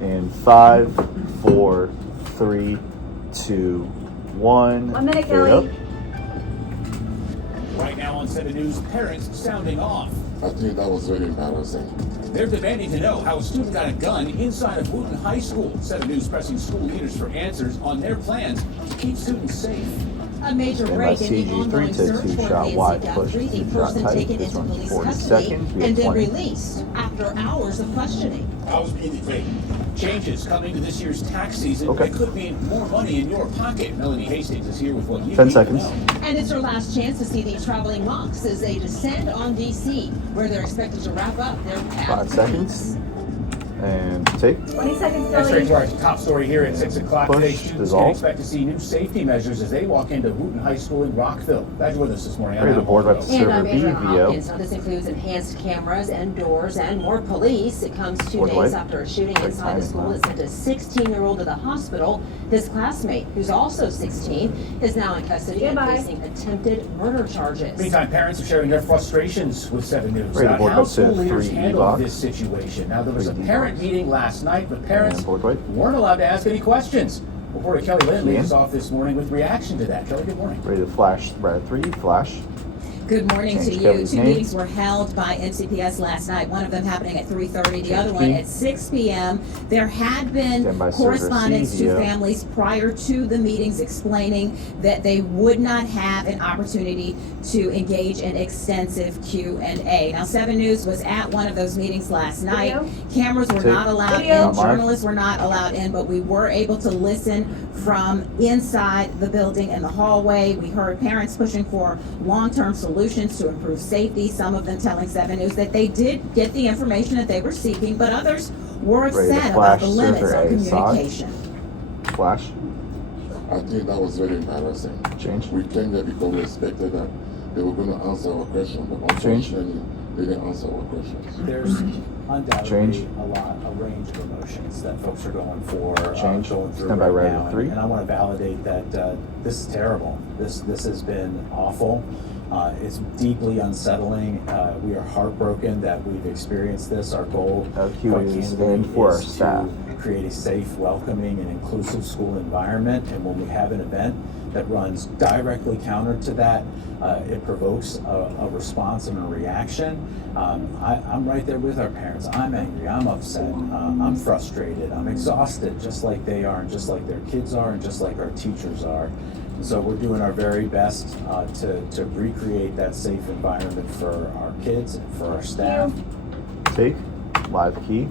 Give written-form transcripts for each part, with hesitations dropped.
In 5, 4, 3, 2, 1. 1 minute, Kelly. Right now on 7 News, parents sounding off. I think that was very embarrassing. They're demanding to know how a student got a gun inside of Wooten High School. 7 News pressing school leaders for answers on their plans to keep students safe. A major break in the ongoing search for Nancy Guthrie, a person taken into police custody and then released after hours of questioning. I was being detained. Changes coming to this year's tax season. Okay. It could mean more money in your pocket. Melanie Hastings is here with what you 10 need seconds. to know. And it's her last chance to see the traveling monks as they descend on D.C., where they're expected to wrap up their 5 seconds. And take. 20 seconds, That's straight Kelly. to our top story here at 6 o'clock Push, today. Students can dissolve. expect to see new safety measures as they walk into Wooten High School in Rockville. Glad you're with us this morning. Ready to board up And server I'm Andrea BVO. Hopkins. Now, this includes enhanced cameras and doors and more police. It comes 2 Board days away. after a shooting Right inside the time, school huh? that sent a 16-year-old to the hospital. His classmate, who's also 16, is now in custody and Goodbye. facing attempted murder charges. Meantime, parents are sharing their frustrations with 7 News Ready to about board how up to school leaders 3 handled box. this situation. Now, there was a 3D parent box. meeting last night, but parents And board white. weren't allowed to ask any questions. Reporter Kelly Lynn leads Ian. us off this morning with reaction to that. Kelly, good morning. Ready to flash. Brad 3. Flash. Good morning to Change you. Kelly's 2 name. meetings were held by MCPS last night, one of them happening at 3:30, the other one P. at 6 p.m. There had been Stand by server correspondence C, to VO. families prior to the meetings explaining that they would not have an opportunity to engage in extensive Q&A. Now, 7 News was at one of those meetings last night. Video. Cameras were Take. not allowed Video. in, journalists were not allowed in, but we were able to listen from inside the building in the hallway. We heard parents pushing for long-term solutions to improve safety, some of them telling 7 News that they did get the information that they were seeking, but others were Ready to upset about flash the limits server on A side. communication. Flash. I think that was very embarrassing. Change. We came there because we expected that they were going to answer our question, but Change. unfortunately, they didn't answer our questions. There's undoubtedly Change. a range of emotions that folks are going for, Change. going through Stand by right right now. at 3. And I want to validate that this is terrible. This has been awful. It's deeply unsettling. We are heartbroken that we've experienced this. Our goal, Q quite is candidly, in for our is staff. to create a safe, welcoming, and inclusive school environment. And when we have an event that runs directly counter to that, it provokes a response and a reaction. I'm right there with our parents. I'm angry. I'm upset. I'm frustrated. I'm exhausted, just like they are, and just like their kids are, and just like our teachers are. And so we're doing our very best to recreate that safe environment for our kids and for our staff. Take. Live key.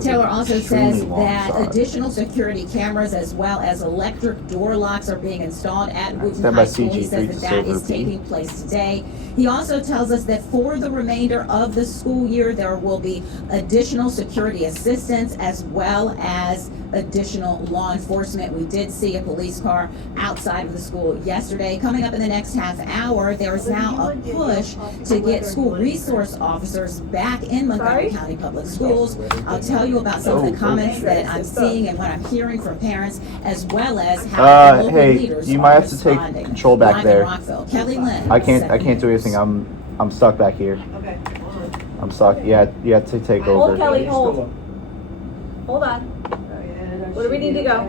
Taylor also Extremely says long that shot. additional security cameras as well as electric door locks are being installed at Wooten Stand by High School. He CG3 says to that is server B. taking place today. He also tells us that for the remainder of the school year, there will be additional security assistance as well as additional law enforcement. We did see a police car outside of the school yesterday. Coming up in the next half hour, there is now a push to get school resource officers back in Montgomery Sorry? County Public Schools. I'll tell you about some of the comments that I'm seeing and what I'm hearing from parents, as well as how the local Hey, leaders you are might have to take responding. control back Live there. in Rockville, Kelly Lynn. I can't 7 do News. anything. I'm stuck back here. Okay, hold on. I'm stuck. Yeah, you have to take Hold, over. Kelly, hold. Hold on. Where do we need to go?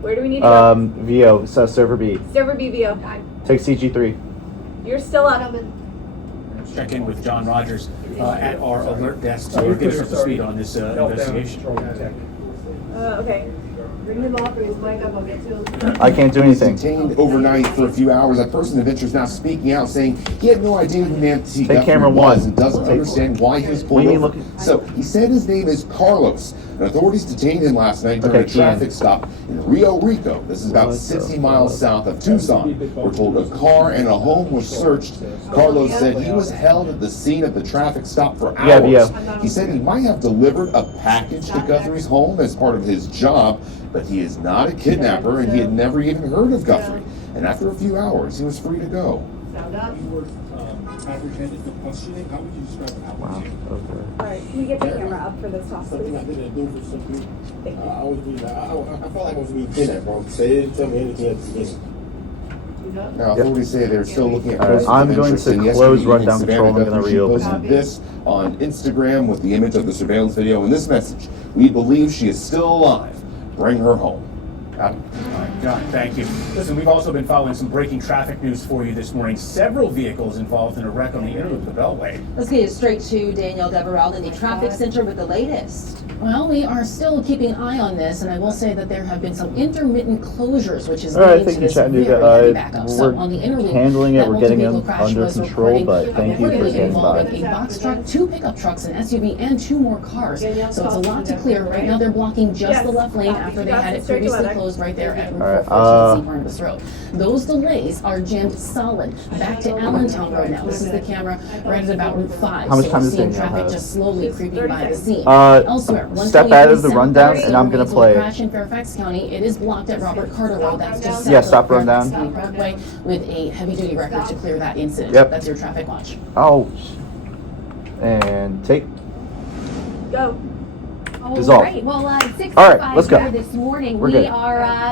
Where do we need to go? VO, so server B. Server BVO. Take CG3. You're still up. Let's check in with John Rogers at our alert desk to get us up to speed on this investigation. Okay. Bring him up, bring his mic up, I'll get to him. I can't do anything. Detained overnight for a few hours. That person of interest now speaking out, saying he had no idea who Nancy Take Guthrie camera was one. and doesn't Take- understand why he was What pulled do you mean over. So he said his name is Carlos. And authorities detained him last night during Okay, a traffic Ian. stop in Rio Rico. This is about What the 60 miles south of Tucson. We're told a car and a home was searched. Carlos said he was held at the scene of the traffic stop for Yeah, hours. yeah. He said he might have delivered a package to Guthrie's home as part of his job, but he is not a kidnapper and he had never even heard of Guthrie. And after a few hours, he was free to go. Sound up. You were apprehended for questioning. How would you describe it? How Wow. was it? Okay. All right, can we get the camera up for this toss, Something I please? didn't do for some people. Thank you. I was being, I felt like I was being kidnapped, bro. They didn't tell me anything at the beginning. He's up. Now, authorities say they're still looking at All right, persons I'm of going interest. to And close yesterday Rundown evening, Control. I'm Savannah gonna Guthrie reopen posted this on Instagram with the image of the surveillance video and this message. We believe she is still alive. Bring her home. Adam. All right, John, thank you. Listen, we've also been following some breaking traffic news for you this morning. Several vehicles involved in a wreck on the interloop of the Beltway. Let's get it straight to Danielle Deverell in the traffic center with the latest. Well, we are still keeping an eye on this, and I will say that there have been some intermittent closures, which is All right, leading thank to you, this very Chattanooga. heavy backup. So We're on the interloop, handling it. that We're getting multi-vehicle them crash under was control, reported, but thank you for reportedly standing by. involving a box truck, 2 pickup trucks, an SUV, and 2 more cars. So it's a lot to clear. Right now, they're blocking just the left lane after they had it previously closed right there at Route 414 Barnabas Road. Those delays are jammed solid back to Allentown Road now. This is the camera right at about Route 5. How much So time we're does seeing Danielle traffic have? just slowly creeping by the scene. Elsewhere, step out of the rundown, and I'm gonna play. Crash in Fairfax County. It is blocked at Robert Carter Road. That's just south Yeah, stop of Fairfax rundown. County Parkway with a heavy-duty record to clear that incident. Yep. That's your traffic watch. Ouch. And take. Go. Dissolve. Right. Well, 6:05 All right, let's go. here this morning. We're good.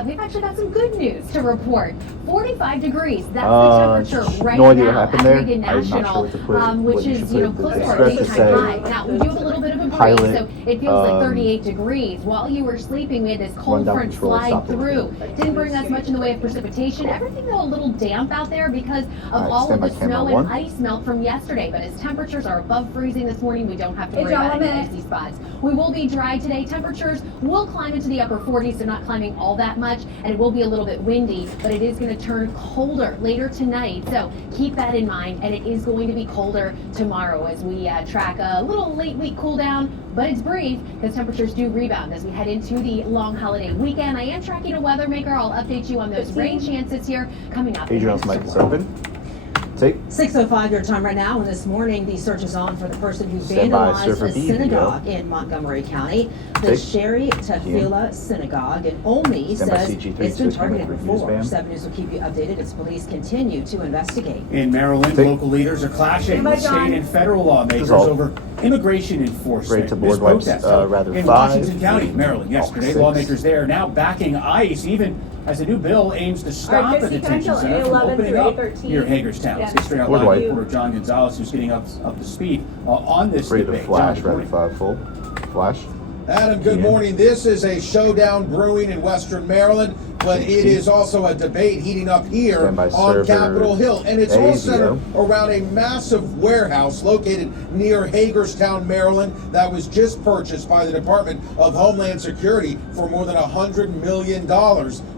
We've actually got some good news to report. 45 degrees. That's the temperature right no idea now what happened at there. Reagan I'm not sure National, what to put. which what you is should close put. to It's our supposed to daytime say high. Now we do have a little bit of a breeze, pilot, so it feels like 38 degrees. While you were sleeping, we had this cold rundown front control, slide stop it. through. Didn't bring us much in the way of precipitation. Everything though a little damp out there because of Alright, all of stand the by camera snow one. and ice melt from yesterday. But as temperatures are above freezing this morning, we don't have to Hey, worry John, about one any minute. icy spots. We will be dry today. Temperatures will climb into the upper 40s, so not climbing all that much, and it will be a little bit windy, but it is going to turn colder later tonight. So keep that in mind, and it is going to be colder tomorrow as we track a little late week cool down, but it's brief because temperatures do rebound as we head into the long holiday weekend. I am tracking a weather maker. I'll update you on those rain chances here coming up. Adrian's mic is open. Take. 6:05 your time right now, and this morning the search is on for the person who Stand by, vandalized Surfer a B, synagogue in Montgomery County. The Take. Sherry Tefillah Synagogue in Olney Stand by, says CG3, it's been switching targeted with before. Newsband. 7 News will keep you updated as police continue to investigate. In Maryland, Take- local leaders are clashing with John. state and federal lawmakers Dissolve. over immigration enforcement. Great to This board wipes, protest held rather in 5. Washington County, Maryland, yesterday. 6. Lawmakers there are now backing ICE, even as a new bill aims to stop Alright, the Chrissy, detention can I center tell from A11 opening through up A13? near Hagerstown. Let's get straight out Board live wipe. reporter John Gonzalez, who's getting up to speed on this Ready to debate. flash, John, rather 5 full. Flash. Adam, good Yeah. morning. This is a showdown brewing in Western Maryland, but it is also a debate heating up here Stand by, on server Capitol Hill. And it's all A0. centered around a massive warehouse located near Hagerstown, Maryland, that was just purchased by the Department of Homeland Security for more than $100 million.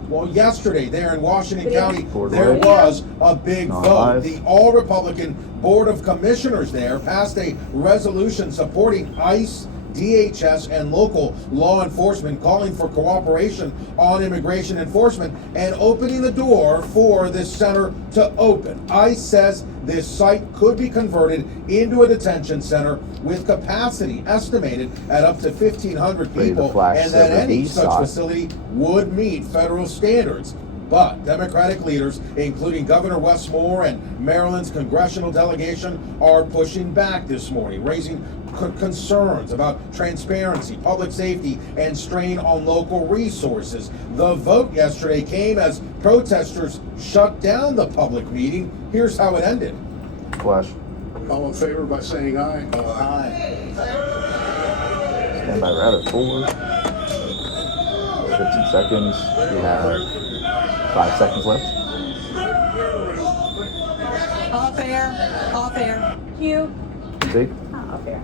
Well, yesterday there in Washington County, Board there wipe. was a big vote. Non-live. The all-Republican Board of Commissioners there passed a resolution supporting ICE, DHS, and local law enforcement, calling for cooperation on immigration enforcement and opening the door for this center to open. ICE says this site could be converted into a detention center with capacity estimated at up to 1,500 Ready to people, flash and that server any B such sock. facility would meet federal standards. But Democratic leaders, including Governor Wes Moore and Maryland's congressional delegation, are pushing back this morning, raising concerns about transparency, public safety, and strain on local resources. The vote yesterday came as protesters shut down the public meeting. Here's how it ended. Flash. All in favor by saying aye. Stand by, rather 4. 15 seconds. We have 5 seconds left. Off air, off air. Hugh. Take. Up there.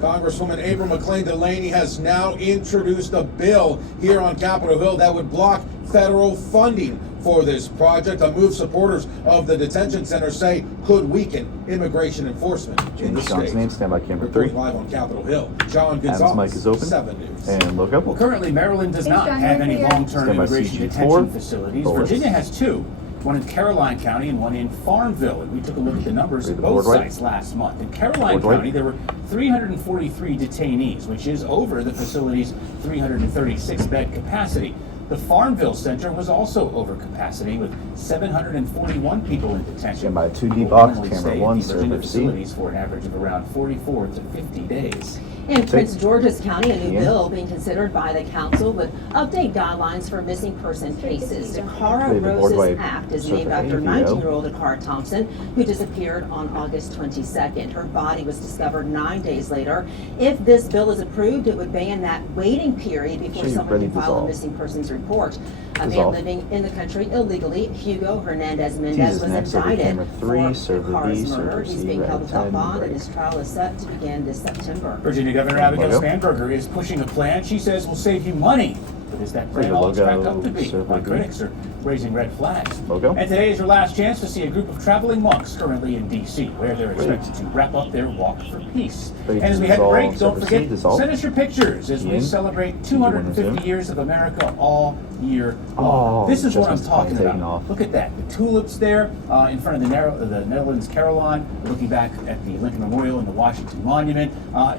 Congresswoman April McLean Delaney has now introduced a bill here on Capitol Hill that would block federal funding for this project, a move supporters of the detention center say could weaken immigration enforcement in the Change John's state. name. Stand by camera 3. Reporting live on Capitol Hill, John Adam's Gonzalez, mic is open. 7 News. And look up. Well, currently, Maryland does Thanks, not John. have any Here. long-term Stand by immigration CG4. detention facilities. Bullets. Virginia has 2, one in Caroline County and one in Farmville. And we took a look at the numbers Read at the both board wipe. sites last month. In Caroline Board wipe. County, there were 343 detainees, which is over the facility's 336-bed capacity. The Farmville Center was also over capacity with 741 people in detention. Stand by 2D People box, normally camera stay at 1, the Virginia server C. facilities for an average of around 44 to 50 days. In Prince George's County, a new bill being considered by the council would update guidelines for missing person cases. Dakara Rose's Act is named after 19-year-old Dakara Thompson, who disappeared on August 22nd. Her body was discovered 9 days later. If this bill is approved, it would ban that waiting period before someone can file a missing persons report. A man living in the country illegally, Hugo Hernandez Mendez, was indicted for Dakara's murder. He's being held without bond, and his trial is set to begin this September. Virginia Governor Abigail Spanberger is pushing a plan she says will save you money. But is that plan all it's cracked up to be? My critics are raising red flags. And today is your last chance to see a group of traveling monks currently in D.C., where they're expected to wrap up their walk for peace. And as we head to break, don't forget, send us your pictures as we celebrate 250 years of America all year long. This is what I'm talking about. Look at that. The tulips there in front of the Netherlands Carillon, looking back at the Lincoln Memorial and the Washington Monument.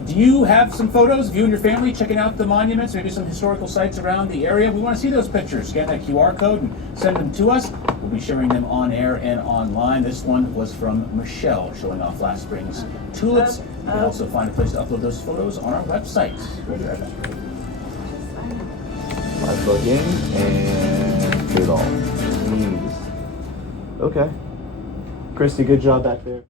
Do you have some photos of you and your family checking out the monuments, maybe some historical sites around the area? We want to see those pictures. Scan that QR code and send them to us. We'll be sharing them on air and online. This one was from Michelle, showing off last spring's tulips. You can also find a place to upload those photos on our website. We'll be right back. Live booking and good all. Okay. Christy, good job back there.